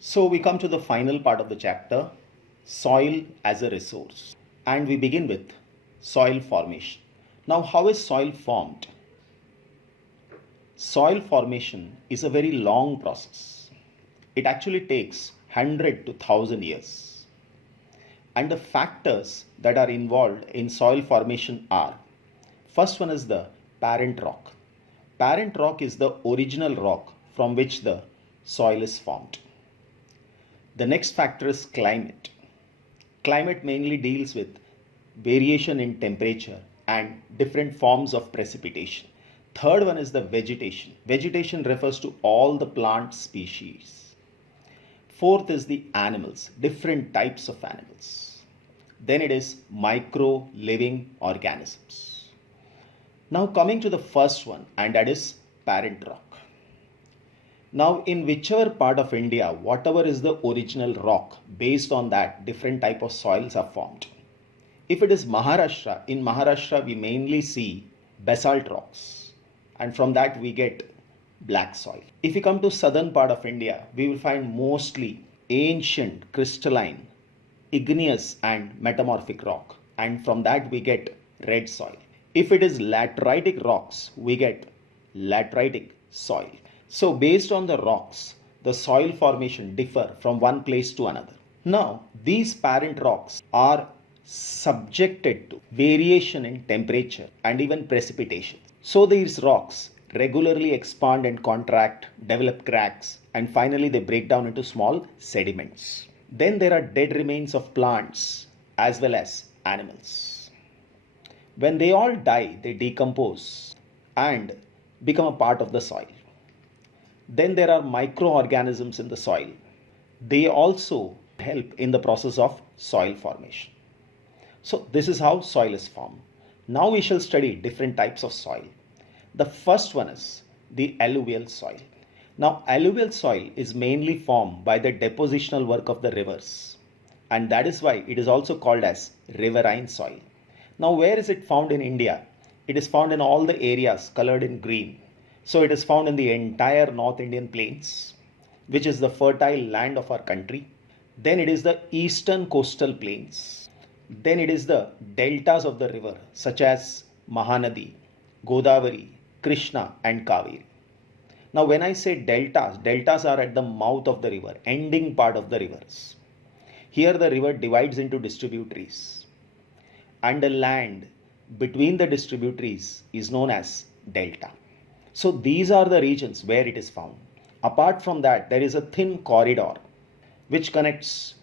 So we come to the final part of the chapter, soil as a resource. And we begin with soil formation. Now, how is soil formed? Soil formation is a very long process. It actually takes 100 to 1000 years. And the factors that are involved in soil formation are, first one is the parent rock. Parent rock is the original rock from which the soil is formed. The next factor is climate. Climate mainly deals with variation in temperature and different forms of precipitation. Third one is the vegetation. Vegetation refers to all the plant species. Fourth is the animals, different types of animals. Then it is micro living organisms. Now coming to the first one, and that is parent rock. Now in whichever part of India, whatever is the original rock, based on that different type of soils are formed. If it is Maharashtra, in Maharashtra we mainly see basalt rocks, and from that we get black soil. If we come to southern part of India, we will find mostly ancient crystalline, igneous and metamorphic rock, and from that we get red soil. If it is lateritic rocks, we get lateritic soil. So based on the rocks, the soil formation differ from one place to another. Now, these parent rocks are subjected to variation in temperature and even precipitation. So these rocks regularly expand and contract, develop cracks, and finally they break down into small sediments. Then there are dead remains of plants as well as animals. When they all die, they decompose and become a part of the soil. Then there are microorganisms in the soil. They also help in the process of soil formation. So this is how soil is formed. Now we shall study different types of soil. The first one is the alluvial soil. Now alluvial soil is mainly formed by the depositional work of the rivers, and that is why it is also called as riverine soil. Now where is it found in India? It is found in all the areas colored in green. So it is found in the entire North Indian plains, which is the fertile land of our country. Then it is the eastern coastal plains. Then it is the deltas of the river, such as Mahanadi, Godavari, Krishna and Kaveri. Now when I say deltas, deltas are at the mouth of the river, ending part of the rivers. Here the river divides into distributaries, and the land between the distributaries is known as delta. So these are the regions where it is found. Apart from that, there is a thin corridor which connects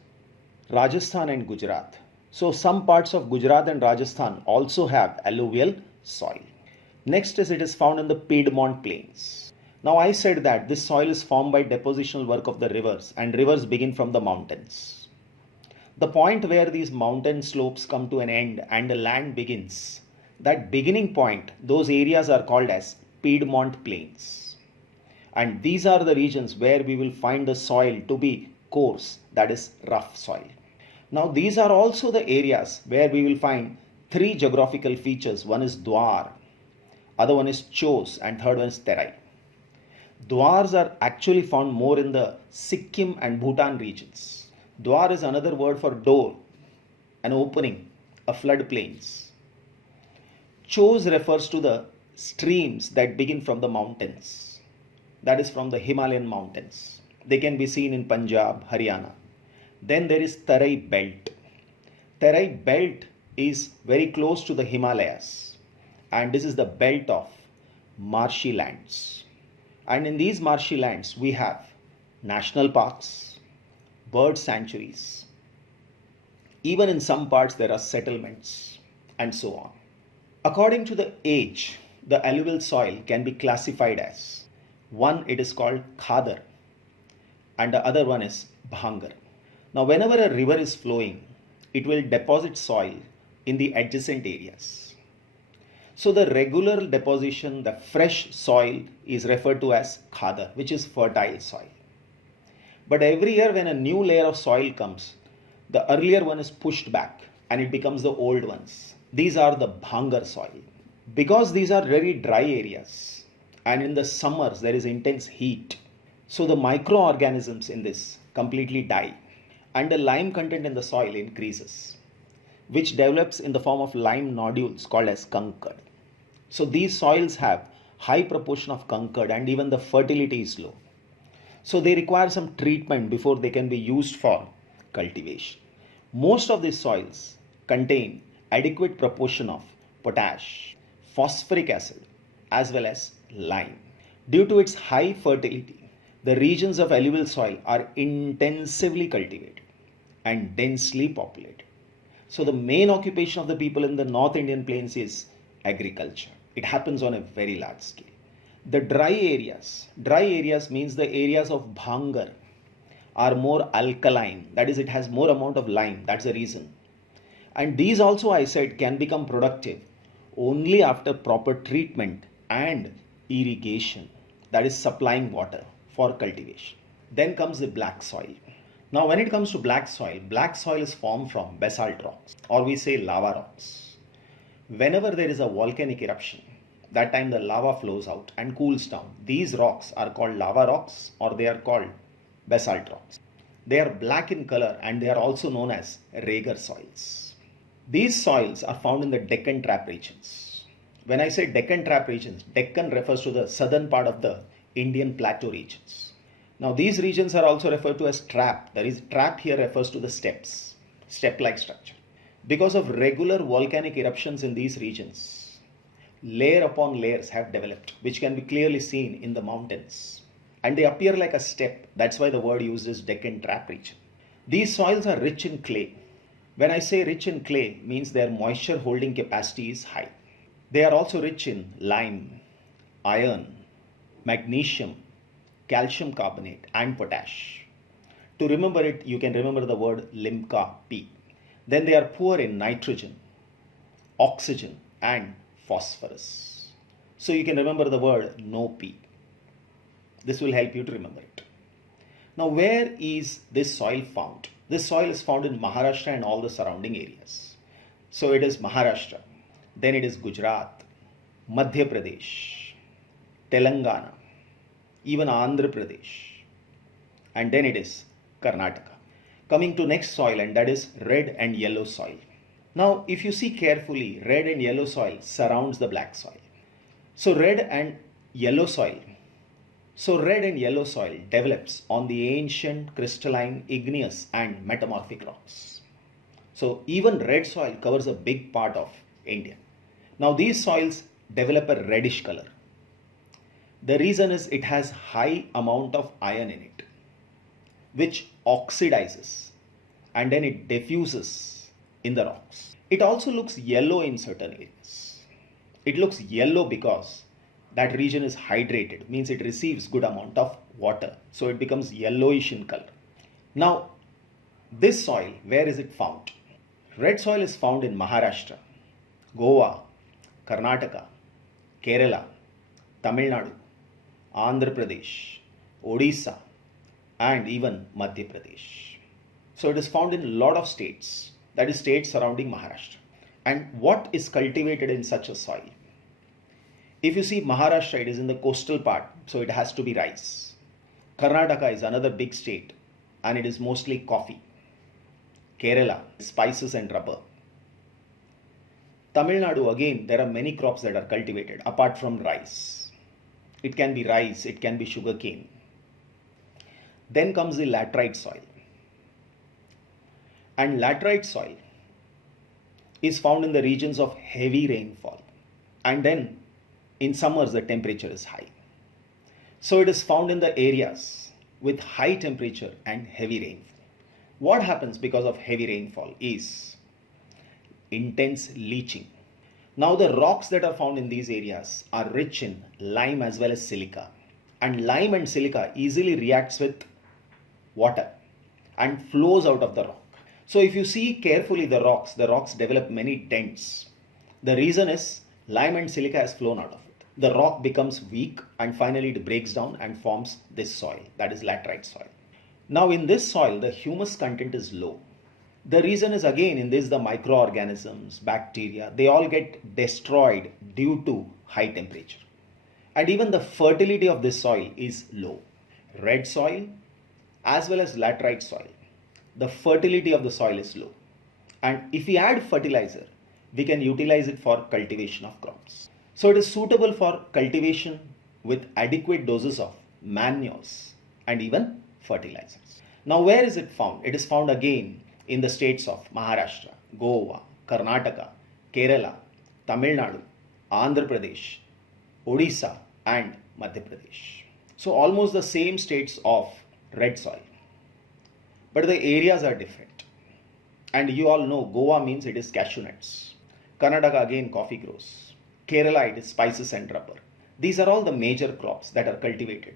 Rajasthan and Gujarat. So some parts of Gujarat and Rajasthan also have alluvial soil. Next is it is found in the Piedmont plains. Now I said that this soil is formed by depositional work of the rivers, and rivers begin from the mountains. The point where these mountain slopes come to an end and the land begins, that beginning point, those areas are called as Piedmont plains. And these are the regions where we will find the soil to be coarse, that is rough soil. Now these are also the areas where we will find three geographical features. One is Dwar, other one is Chos, and third one is Terai. Dwars are actually found more in the Sikkim and Bhutan regions. Dwar is another word for door, an opening, a floodplains. Chos refers to the streams that begin from the mountains, that is from the Himalayan mountains. They can be seen in Punjab, Haryana. Then there is Tarai belt. Tarai belt is very close to the Himalayas, and this is the belt of marshy lands. And in these marshy lands we have national parks, bird sanctuaries. Even in some parts there are settlements and so on. According to the age, the alluvial soil can be classified as, one, it is called Khadar, and the other one is Bhangar. Now whenever a river is flowing, it will deposit soil in the adjacent areas. So the regular deposition, the fresh soil is referred to as Khadar, which is fertile soil. But every year when a new layer of soil comes, the earlier one is pushed back and it becomes the old ones. These are the Bhangar soil. Because these are very dry areas and in the summers there is intense heat, so the microorganisms in this completely die, and the lime content in the soil increases, which develops in the form of lime nodules called as concord. So these soils have high proportion of concord and even the fertility is low. So they require some treatment before they can be used for cultivation. Most of these soils contain adequate proportion of potash, phosphoric acid as well as lime. Due to its high fertility, the regions of alluvial soil are intensively cultivated and densely populated. So the main occupation of the people in the North Indian plains is agriculture. It happens on a very large scale. The dry areas means the areas of Bhangar are more alkaline, that is, it has more amount of lime, that's the reason. And these also, I said, can become productive only after proper treatment and irrigation, that is, supplying water for cultivation. Then comes the black soil. Now, when it comes to black soil is formed from basalt rocks, or we say lava rocks. Whenever there is a volcanic eruption, that time the lava flows out and cools down. These rocks are called lava rocks or they are called basalt rocks. They are black in color and they are also known as Rager soils. These soils are found in the Deccan Trap regions. When I say Deccan Trap regions, Deccan refers to the southern part of the Indian plateau regions. Now these regions are also referred to as trap. That is, trap here refers to the steppes, step-like structure. Because of regular volcanic eruptions in these regions, layer upon layers have developed, which can be clearly seen in the mountains. And they appear like a step. That's why the word used is Deccan Trap region. These soils are rich in clay. When I say rich in clay, means their moisture holding capacity is high. They are also rich in lime, iron, magnesium, calcium carbonate and potash. To remember it, you can remember the word Limca P. Then they are poor in nitrogen, oxygen and phosphorus. So you can remember the word no P. This will help you to remember it. Now where is this soil found? This soil is found in Maharashtra and all the surrounding areas. So it is Maharashtra, then it is Gujarat, Madhya Pradesh, Telangana, even Andhra Pradesh, and then it is Karnataka. Coming to next soil, and that is red and yellow soil. Now if you see carefully, red and yellow soil surrounds the black soil. So red and yellow soil develops on the ancient crystalline, igneous and metamorphic rocks. So even red soil covers a big part of India. Now these soils develop a reddish color. The reason is it has high amount of iron in it, which oxidizes and then it diffuses in the rocks. It also looks yellow in certain areas. It looks yellow because that region is hydrated, means it receives good amount of water. So it becomes yellowish in color. Now, this soil, where is it found? Red soil is found in Maharashtra, Goa, Karnataka, Kerala, Tamil Nadu, Andhra Pradesh, Odisha, and even Madhya Pradesh. So it is found in a lot of states, that is states surrounding Maharashtra. And what is cultivated in such a soil? If you see Maharashtra, it is in the coastal part, so it has to be rice. Karnataka is another big state and it is mostly coffee. Kerala, spices and rubber. Tamil Nadu, again, there are many crops that are cultivated apart from rice. It can be rice, it can be sugarcane. Then comes the laterite soil. And laterite soil is found in the regions of heavy rainfall. And then in summers, the temperature is high. So it is found in the areas with high temperature and heavy rainfall. What happens because of heavy rainfall is intense leaching. Now the rocks that are found in these areas are rich in lime as well as silica. And lime and silica easily reacts with water and flows out of the rock. So if you see carefully the rocks develop many dents. The reason is lime and silica has flown out of it. The rock becomes weak and finally it breaks down and forms this soil, that is laterite soil. Now in this soil, the humus content is low. The reason is again in this the microorganisms, bacteria, they all get destroyed due to high temperature. And even the fertility of this soil is low. Red soil as well as laterite soil, the fertility of the soil is low. And if we add fertilizer, we can utilize it for cultivation of crops. So it is suitable for cultivation with adequate doses of manures and even fertilizers. Now where is it found? It is found again in the states of Maharashtra, Goa, Karnataka, Kerala, Tamil Nadu, Andhra Pradesh, Odisha and Madhya Pradesh. So almost the same states of red soil. But the areas are different. And you all know Goa means it is cashew nuts. Karnataka again coffee grows. Kerala it is spices and rubber. These are all the major crops that are cultivated.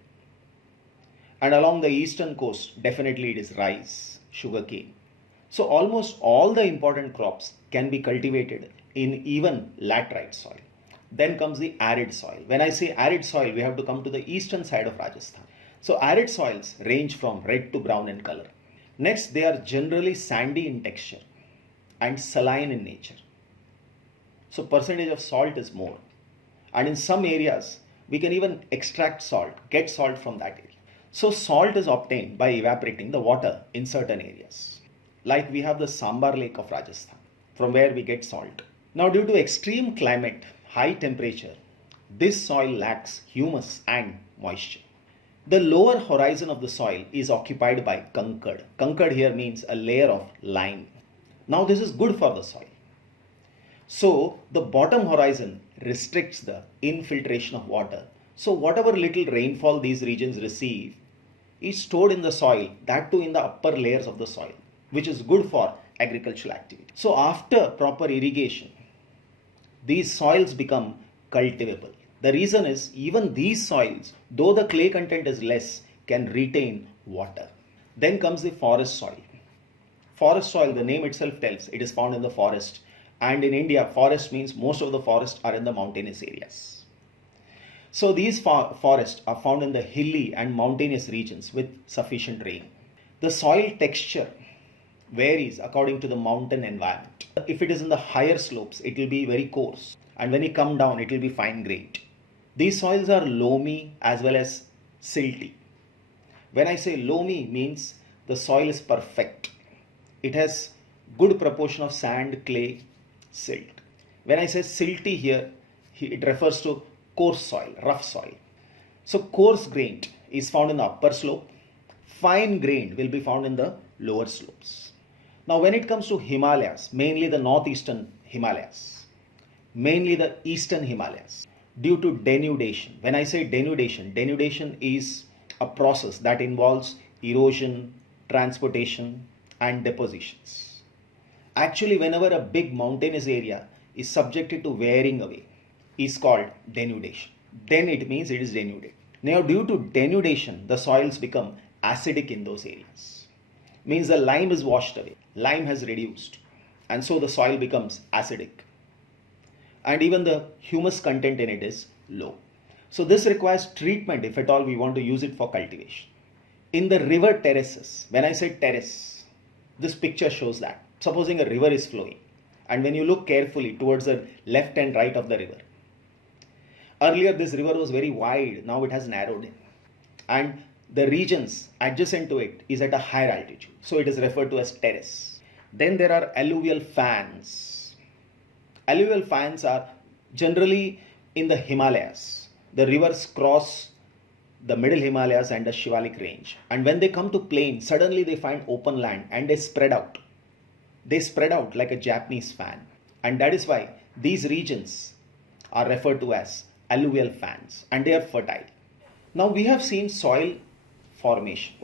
And along the eastern coast definitely it is rice, sugarcane. So almost all the important crops can be cultivated in even laterite soil. Then comes the arid soil. When I say arid soil, we have to come to the eastern side of Rajasthan. So arid soils range from red to brown in color. Next, they are generally sandy in texture and saline in nature. So percentage of salt is more. And in some areas, we can even extract salt, get salt from that area. So salt is obtained by evaporating the water in certain areas. Like we have the Sambar Lake of Rajasthan, from where we get salt. Now due to extreme climate, high temperature, this soil lacks humus and moisture. The lower horizon of the soil is occupied by kankad. Kankad here means a layer of lime. Now this is good for the soil. So the bottom horizon restricts the infiltration of water. So whatever little rainfall these regions receive is stored in the soil, that too in the upper layers of the soil, which is good for agricultural activity. So after proper irrigation, these soils become cultivable. The reason is even these soils, though the clay content is less, can retain water. Then comes the forest soil. Forest soil, the name itself tells, it is found in the forest. And in India, forest means most of the forests are in the mountainous areas. So these forests are found in the hilly and mountainous regions with sufficient rain. The soil texture varies according to the mountain environment. If it is in the higher slopes, it will be very coarse. And when you come down, it will be fine-grained. These soils are loamy as well as silty. When I say loamy, means the soil is perfect. It has good proportion of sand, clay, silt. When I say silty here, it refers to coarse soil, rough soil. So coarse grained is found in the upper slope. Fine grained will be found in the lower slopes. Now when it comes to Himalayas, mainly the northeastern Himalayas, mainly the eastern Himalayas, due to denudation. When I say denudation is a process that involves erosion, transportation and depositions. Actually, whenever a big mountainous area is subjected to wearing away, is called denudation. Then it means it is denuded. Now due to denudation, the soils become acidic in those areas. Means the lime is washed away. Lime has reduced and so the soil becomes acidic. And even the humus content in it is low. So this requires treatment if at all we want to use it for cultivation. In the river terraces, when I say terrace, this picture shows that. Supposing a river is flowing and when you look carefully towards the left and right of the river, earlier this river was very wide, now it has narrowed in. And the regions adjacent to it is at a higher altitude. So it is referred to as terrace. Then there are alluvial fans. Alluvial fans are generally in the Himalayas. The rivers cross the middle Himalayas and the Shivalik range. And when they come to plain, suddenly they find open land and they spread out. They spread out like a Japanese fan. And that is why these regions are referred to as alluvial fans and they are fertile. Now we have seen soil formation.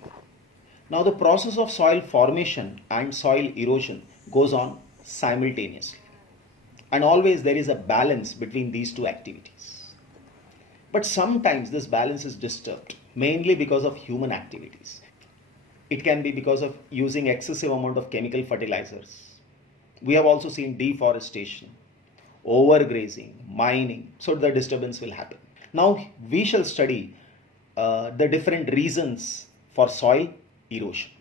Now the process of soil formation and soil erosion goes on simultaneously. And always there is a balance between these two activities. But sometimes this balance is disturbed, mainly because of human activities. It can be because of using excessive amount of chemical fertilizers. We have also seen deforestation, overgrazing, mining, so the disturbance will happen. Now we shall study the different reasons for soil erosion.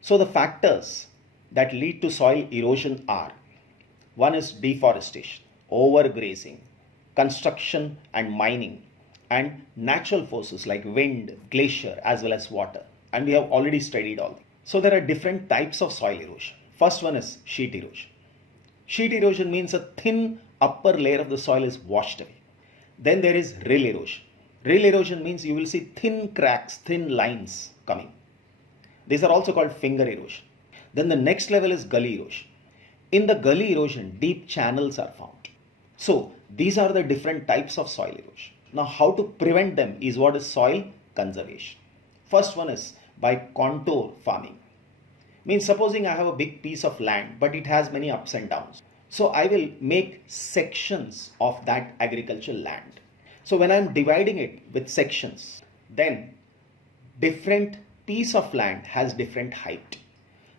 So the factors that lead to soil erosion are: one is deforestation, overgrazing, construction and mining, and natural forces like wind, glacier as well as water. and we have already studied all. So there are different types of soil erosion. First one is sheet erosion. Sheet erosion means a thin upper layer of the soil is washed away. Then there is rill erosion. Rill erosion means you will see thin cracks, thin lines coming. These are also called finger erosion. Then the next level is gully erosion. In the gully erosion, deep channels are found. So these are the different types of soil erosion. Now how to prevent them is what is soil conservation. First one is by contour farming. Means supposing I have a big piece of land but it has many ups and downs. So I will make sections of that agricultural land. So when I am dividing it with sections, then different piece of land has different height.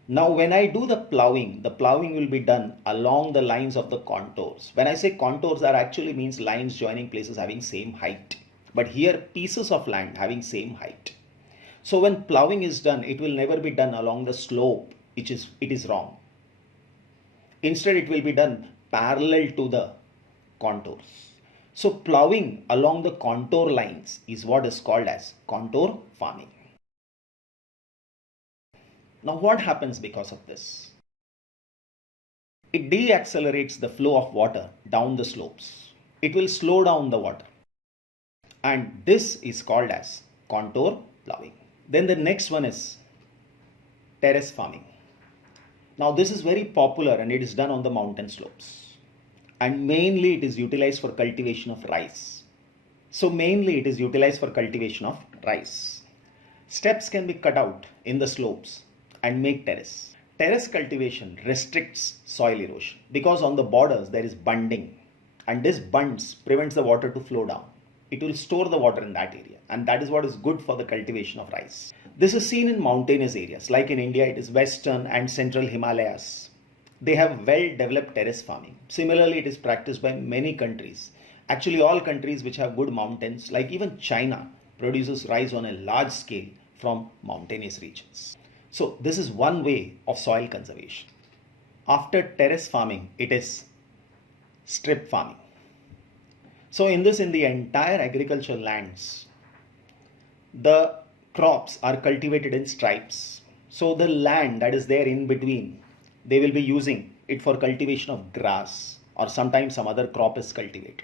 Now when I do the plowing will be done along the lines of the contours. When I say contours, that actually means lines joining places having same height. But here pieces of land having same height. So when plowing is done, it will never be done along the slope, it is wrong. Instead, it will be done parallel to the contours. So plowing along the contour lines is what is called as contour farming. Now what happens because of this? It deaccelerates the flow of water down the slopes. It will slow down the water. And this is called as contour plowing. Then the next one is terrace farming. Now this is very popular and it is done on the mountain slopes. And mainly it is utilized for cultivation of rice. Steps can be cut out in the slopes and make terrace. Terrace cultivation restricts soil erosion because on the borders there is bunding, and this bunds prevents the water to flow down. It will store the water in that area, and that is what is good for the cultivation of rice. This is seen in mountainous areas, like in India it is western and central Himalayas. They have well developed terrace farming. Similarly, it is practiced by many countries. Actually, all countries which have good mountains, like even China, produces rice on a large scale from mountainous regions. So this is one way of soil conservation. After terrace farming, it is strip farming. So in the entire agricultural lands, the crops are cultivated in stripes. So the land that is there in between, they will be using it for cultivation of grass, or sometimes some other crop is cultivated.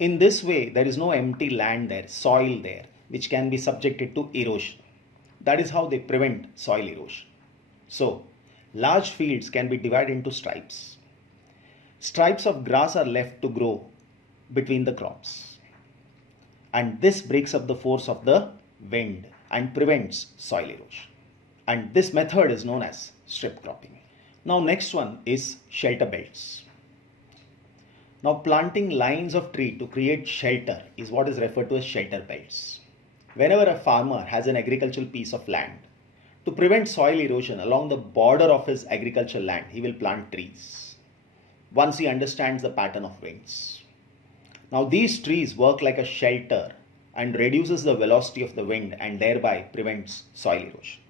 In this way, there is no empty land there, soil there, which can be subjected to erosion. That is how they prevent soil erosion. So large fields can be divided into stripes. Stripes of grass are left to grow between the crops. And this breaks up the force of the wind and prevents soil erosion. And this method is known as strip cropping. Now next one is shelter belts. Now planting lines of tree to create shelter is what is referred to as shelter belts. Whenever a farmer has an agricultural piece of land, to prevent soil erosion along the border of his agricultural land, he will plant trees once he understands the pattern of winds. Now these trees work like a shelter and reduces the velocity of the wind and thereby prevents soil erosion.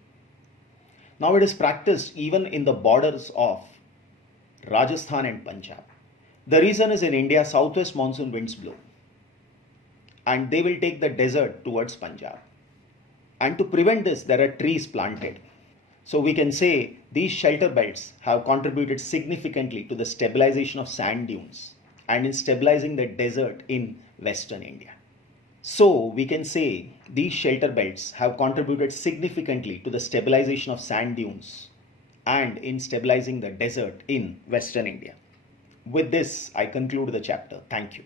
Now it is practiced even in the borders of Rajasthan and Punjab. The reason is in India, southwest monsoon winds blow and they will take the desert towards Punjab. And to prevent this, there are trees planted. So we can say these shelter belts have contributed significantly to the stabilization of sand dunes and in stabilizing the desert in western India. So we can say these shelter belts have contributed significantly to the stabilization of sand dunes and in stabilizing the desert in western India. With this, I conclude the chapter. Thank you.